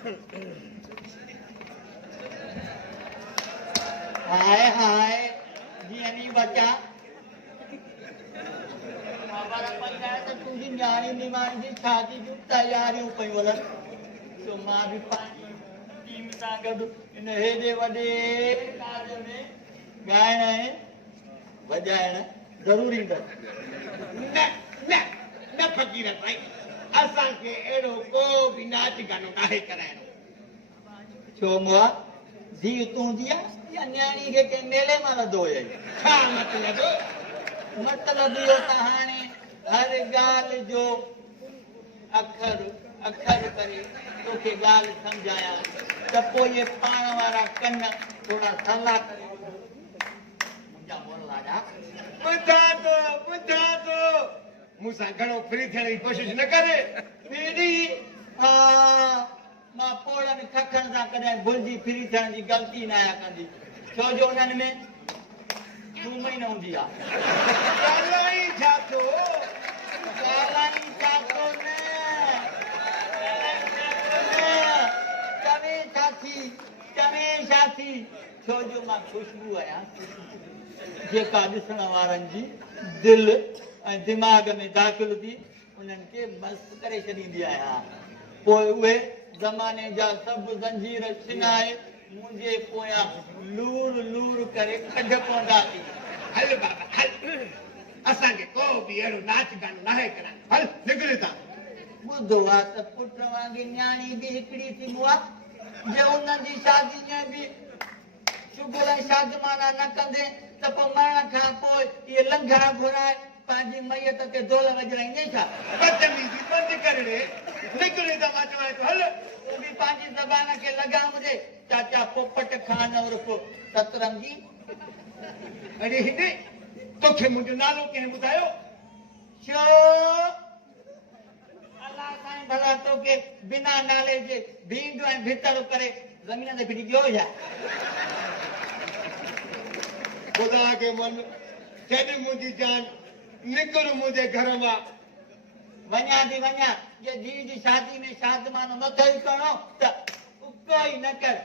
हाय हाय जी नहीं बचा हमारा पंचायत तुझी न्याणी निमाणी जी शादी जी तैयारियूं पयूं हलनि सो मां बि पंहिंजी टीम सां गॾु इन हेॾे वॾे कार्य में ॻाइण ऐं वॼाइण ज़रूरी ईंदसि न न न फ़क़ीर भाई असांखे अहिड़ो को बि नाच गानो नाहे कराइणो छो मुआ धीउ तुंहिंजी आहे या न्याणी खे कंहिं मेले मां लधो हुयई छा मतिलबु मतिलबु इहो त हाणे हर ॻाल्हि जो अखर अखर करे तोखे ॻाल्हि सम्झायां त पोइ इहे पाण वारा कन थोरा सलाह करे मुंहिंजा मोर लाॾा ॿुधां थो मूंसां घणो फ्री थियण जी कोशिशि न करे दीदी मां पोड़नि खखनि सां कॾहिं भुलिजी फ्री थियण जी ग़लती न आहियां कंदी छो जो उन्हनि में थूम ई न हूंदी आहे ॻाल्हाई छा थो ॻाल्हाई छा थो न चवे छा थी छो जो मां ख़ुशबू आहियां जेका ॾिसण वारनि जी दिलि ऐं दिमाग़ में दाख़िल थी उन्हनि खे मस्तु करे छॾींदी आहियां पोइ उहे ज़माने जा सभु ज़ंजीर छिनाए मुंहिंजे पोयां लूर लूर करे कढ पवंदा थी हल बाबा हल असांखे को बि अहिड़ो नाच गानो नाहे कराइणो हल निकिरी था ॿुधो आहे त पुट वांगुरु न्याणी बि हिकिड़ी थी मुआ जे उन्हनि जी शादी में बि शुगर ऐं शादमाना न कंदे त पोइ मरण खां पोइ इहे लंघा घुराए पंहिंजी मैयत ते ढोल वॼाईंदे छा बदतमीज़ी बंदि करे ॾे निकिरी था मां चवां थो हल तूं बि पंहिंजी ज़बान खे लॻाम ॾे चाचा पोपट खान उर्फ सतरंगी अरे हिते तोखे मुंहिंजो नालो कंहिं ॿुधायो छो अलाह साईं भला तोखे बिना नाले जे भींड ऐं भितर करे ज़मीन ते फिटी वियो छा ख़ुदा खे मन छॾ मुंहिंजी जान निकिर मुंहिंजे घर मां वञा थी वञा जे धीउ जी शादी में शादमानो नथो ई करणो त उको ई न कर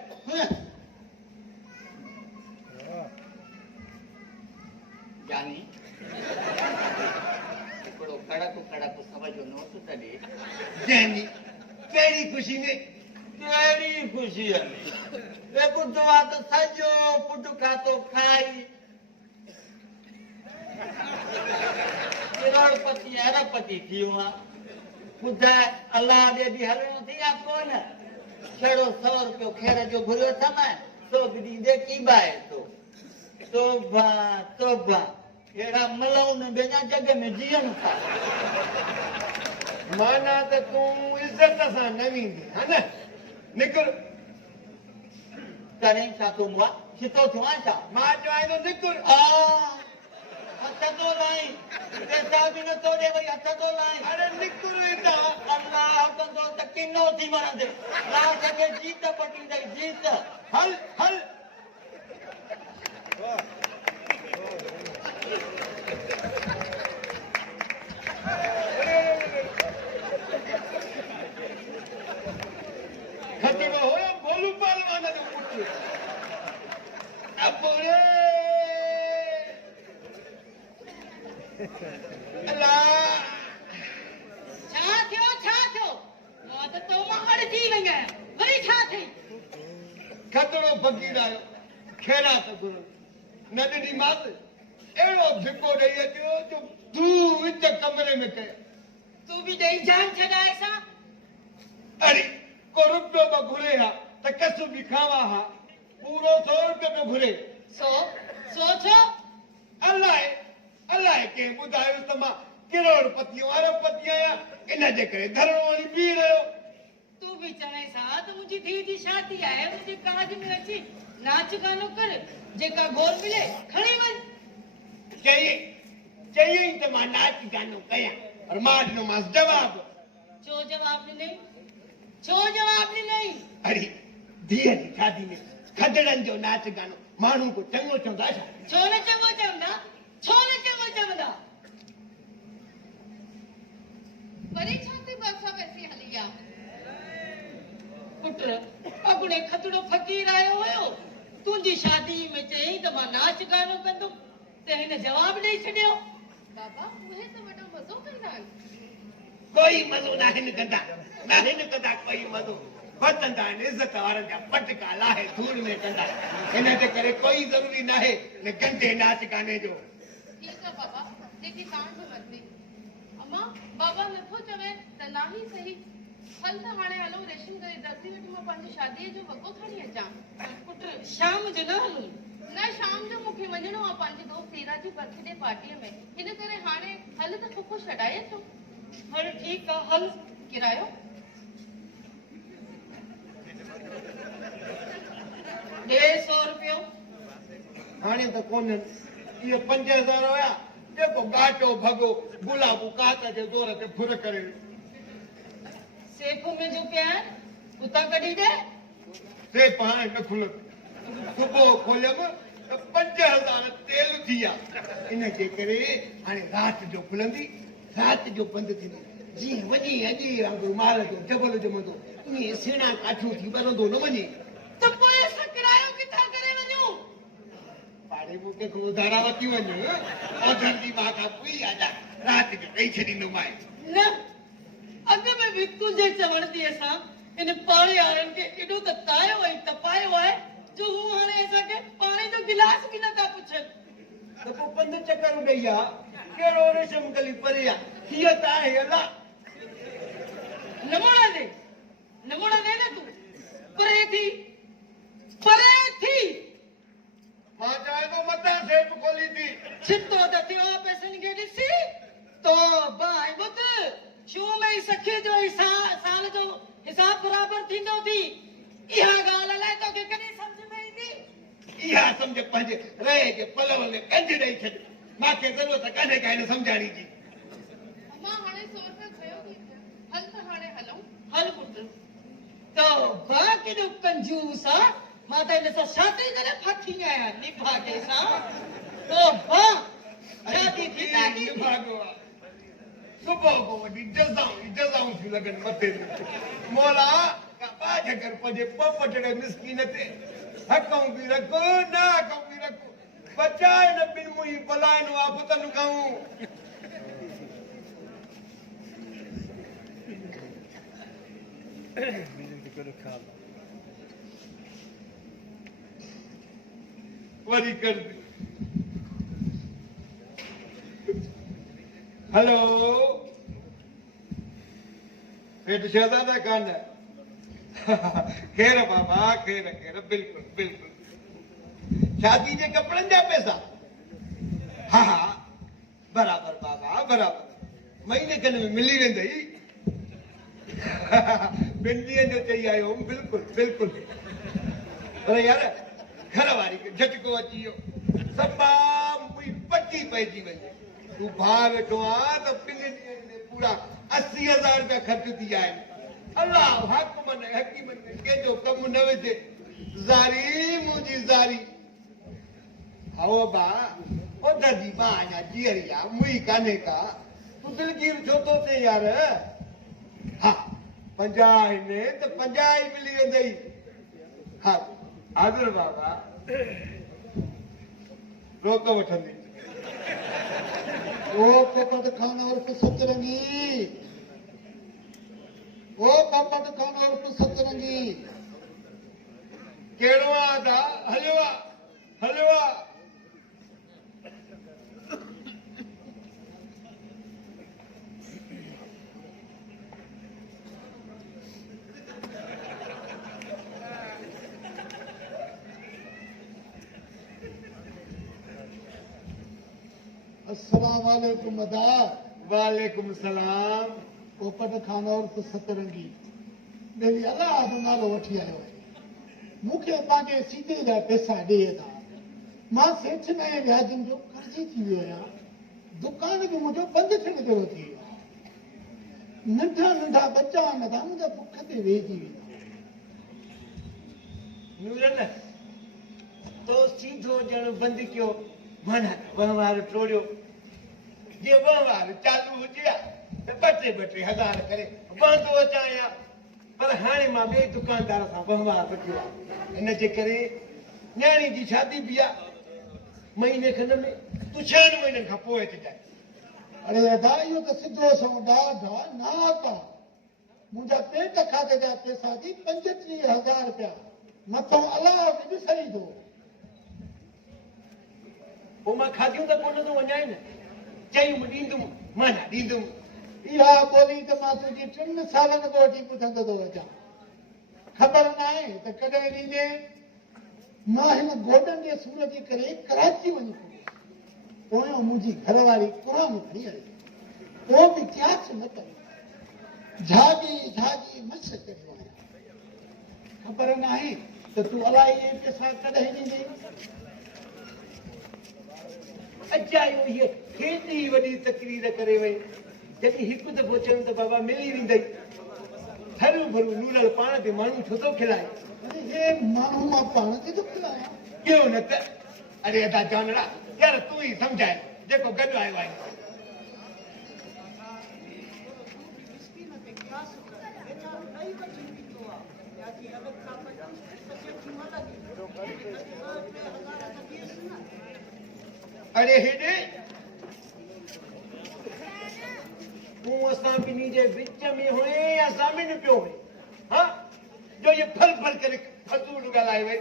जानी हिकिड़ो कड़क कड़क सभ जो नोट त ॾे जंहिंजी कहिड़ी ख़ुशी में कहिड़ी ख़ुशीअ में ॿुधो आहे त सॼो पुट खातो खाई करोड़पति अरबपति थी वियो आहे ॿुधाए अलाह ॾे बि हलणो थी या कोन छड़ो 100 रुपयो ख़ैर जो घुरियो समय सो बि ॾींदे की बाए थो तोबा तोबा अहिड़ा मलाउन ॿिया जग में जीअनि था माना त तूं इज़त सां न वेंदी हा न निकिर करें छा थो मुआ छितो थियो आहे छा मां चवां थो निकिर हथ थो लाई पैसा बि नथो ॾे वरी हथ थो लाई अरे निकिर हितां अलाह कंदो त किनो थी वणंदे लास्ट खे जीत पटींदे जीत हल हल खतरो हुयो भोलू पहलवान जो पुट अबोरे अल्लाह छा थियो मां त तो मां अड़जी वई आहियां वरी छा थई खतरो फ़कीर आयो ख़ैरात घुरो न ॾिनी मात अहिड़ो धिको ॾेई अचियो जो तूं विच कमरे में कयो तू बि ॾेई जान छॾाए सा अरे को रुपयो बि घुरे हा त कसु बि खावा हा पूरो 100 रुपयो पियो घुरे सो छो अलाए कंहिं ॿुधायो त मां करोड़पति अरबपति आहियां इन जे करे धरणो वञी बीह रहियो तू बि चवे सा त मुंहिंजी धीउ जी शादी आहे मुंहिंजे काज में अची नाच गानो कर जेका गोर मिले खणी वञ चई त मां नाच गानो कयां पर मां ॾिनोमांसि जवाबु छो जवाब ॾिनई अरे धीअ जी शादी में खदड़नि जो नाच गानो माण्हू को चङो चवंदा छा छो न चङो चवंदा वरी छा थी बसा वैसी हली आहे पुट अगुणे खतड़ो फकीर आयो हुयो तुंहिंजी शादी में चई त मां नाच गानो कंदुमि त हिन जवाब ॾेई छॾियो। बाबा उहे त वॾो मज़ो कंदा आहिनि। कोई मज़ो नाहिनि कंदा कोई मज़ो बचंदा आहिनि इज़त वारनि जा पटका लाहे धूड़ में कंदा हिन जे करे कोई ज़रूरी नाहे न गंदे नाच गाने जो। ठीकु आहे बाबा जेकी तव्हां बि मर्ज़ी। अम्मा बाबा नथो चवे त ना ही सही हल त हाणे हलो रेशम करे दर्जी वटि मां पंहिंजी शादीअ जो वॻो खणी अचां। पुट शाम जो न हलूं? न शाम जो मूंखे वञिणो आहे पंहिंजी दोस्त हीरा जी बर्थडे पार्टीअ में हिन करे हाणे हल त फुफो छॾाए अचो। हल ठीकु आहे हल। किरायो ₹150 रुपयो। हाणे त कोन इहे 5000 हुया जेको गाटो भॻो गुलाबू कात जे ज़ोर ते फुर करे सेफ में जो पिया आहिनि उतां कढी ॾे। से हाणे न खुलंदो सुबुह खोलियमि त 5000 तेल थी विया इन जे करे हाणे राति जो खुलंदी राति जो बंदि थींदी जीअं वञी अॼु वांगुरु माल जो जबल जमंदो ईअं सेणा काठियूं थी ॿरंदो न वञे त पोइ असां किरायो किथां करे वञूं? पाड़े में कंहिंखो उधारा वठी वञ ओधर जी मां खां पुई आजा राति जो ॾेई छॾींदोमांइ। न अॻ में बि तुंहिंजे चवण ते असां इन पाड़े वारनि खे एॾो त तायो ऐं तपायो आहे जो हू हाणे असांखे पाणी जो गिलास बि नथा पुछनि। त पोइ 5 चकर ॾेई आ कहिड़ो रेशम गली परे आहे हीअ त आहे अला नमूना दे न तूं परे थी मां चाहे तो मथां सेब खोली थी छितो त थियो आहे पैसनि खे ॾिसी तो बाई बुत शू में सखी जो साल जो हिसाब बराबर थींदो थी इहा ॻाल्हि अलाए तोखे कॾहिं सम्झ में ईंदी? इहा सम्झ पंहिंजे रहे जे पलव में कंज ॾेई छॾ मूंखे ज़रूरत कान्हे का हिन सम्झाणी जी। अम्मा हाणे 100 रुपया थियो थी हल त हाणे हलूं। हल पुट तो बा केॾो कंजूस आहे मां त हिन सां शादी करे फाथी आहियां निभागे सां तो बा शादी थी ताकी भागो सुबुह को वॾी जज़ाऊं थियूं लॻनि मथे मोला का झकर पजे पपटड़े मिसकीन ते हकूं बि रख न हकूं बि रख बचाए न बिन मुई बलाइनो आ पुतन खाऊं वरी कर हेलो हेठ शहजादा कान खेर बाबा खेर बिल्कुल शादी जे कपड़नि जा पैसा हा बराबर बाबा बराबर महीने खन में मिली वेंदई 2 ॾींहंनि जो चई आयो बिल्कुल पर यार घर वारी खे झटको अची वियो सभा मुई पटी पइजी वई तूं भाउ वेठो आहे त 2 ॾींहंनि में पूरा 80,000 रुपया ख़र्च थी विया आहिनि अलाह हकीमन कंहिंजो कमु न विझे ज़ारी मुंहिंजी ज़ारी आओ बा ओधर जी मां अञा जीअरी आहे मुई कान्हे का तूं दिलगीर छो थो थिए यार हा 50 आहिनि त 50 ई मिली वेंदई हा हाज़िर बाबा रोक वठंदी ओ कपट खान उर्फ सतरंगी ओ कपट खान उर्फ सतरंगी कहिड़ो आहे दा हलियो आहे अस्सलाम वालेकुम अदा वालेकुम सलाम पोपट खान उर्फ सतरंगी मेरी अलाह जो नालो वठी आयो आहे मूंखे पंहिंजे सीधे जा पैसा ॾे अदा मां सेठ में व्याजनि जो कर्ज़ी थी वियो आहियां दुकान बि मुंहिंजो बंदि थियण जहिड़ो थी वियो आहे नंढा बच्चा नथा मुंहिंजा बुख ते वेहिजी वेंदा नूरन तो सीधो ॼण बंदि कयो माना वहिंवार टोड़ियो जे वहिंवार चालू हुजे त 2-2 हज़ार करे बंदो अचां पर हाणे मां ॿिए दुकानदार सां वहिंवार रखियो आहे इन जे करे न्याणी जी शादी बि आहे महीने खन में तूं 6 महीननि खां पोइ अच जाए अरे अदा इहो त सिधो सो ॾाढा नाक आहे मुंहिंजा पेट खाते जा पैसा थी 35,000 रुपया मथां अलाह बि ॾिसई थो पोइ मां खाधियूं त कोन थो वञाए न चयूं ॾींदुमि मां न ॾींदुमि इहा ॿोली त मां तुंहिंजी 3 सालनि खां वठी ॿुधंदो थो अचां ख़बर न आहे त कॾहिं ॾींदे मां हिन गोॾनि जे सूर जे करे कराची वञी पई पोयां मुंहिंजी घरवारी क़ुरान खणी आई पोइ बि क्यास न कई झागी मस करियो आहियां ख़बर न आहे त तूं अलाए इहे पैसा कॾहिं ॾींदे अचायो इहे केतिरी वॾी तकरीर करे वई जॾहिं हिकु दफ़ो चयूं त बाबा मिली वेंदई हरू भरू नूरल पाण ते माण्हू छो थो खिलाए अरे हे माण्हू मां पाण खे थो खिलायां ॿियो न त अरे अदा जानड़ा यार तूं ई सम्झाए जेको गॾु आयो आहे अरे हेॾे तूं असां ॿिन्ही जे विच में हुए या सामिन पियो हुए हा जो ये फल फल करे फसूल ॻाल्हाए वई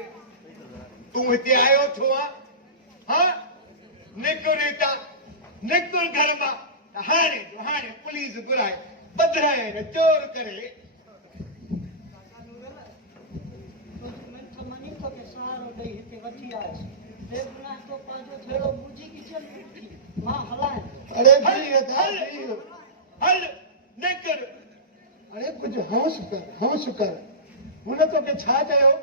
तूं हिते आयो छो आहे हा निकुर हितां निकुर घर मां त हाणे पुलिस घुराए ॿधाए न चोर करे अरे हल निकुर अरे कुझु होश कर हुन तोखे छा चयो